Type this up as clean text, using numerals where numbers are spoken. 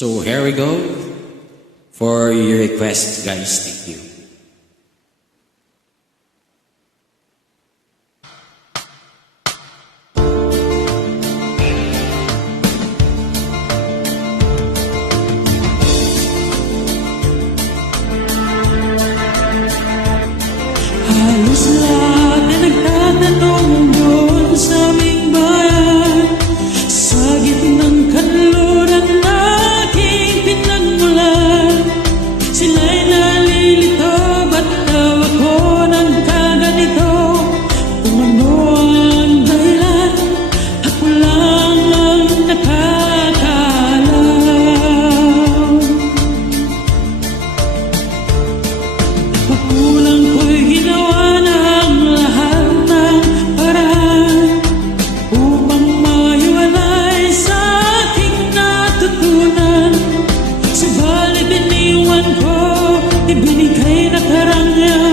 So here we go for your request, guys. Thank you. Halos lahat na nagtatanong doon sa aming bayan, sa gitnang kanluran na aking pinagmulan. Sila'y nalilito, ba't daw ako ng kaganito? Kung ano ang dahilan, ako lang ang nakakaalam. Pagkulang ko'y ginawa ng lahat ng paraan upang maiwalay sa aking natutunan. Subalit iniwan ko, ibinigay na karangyaan.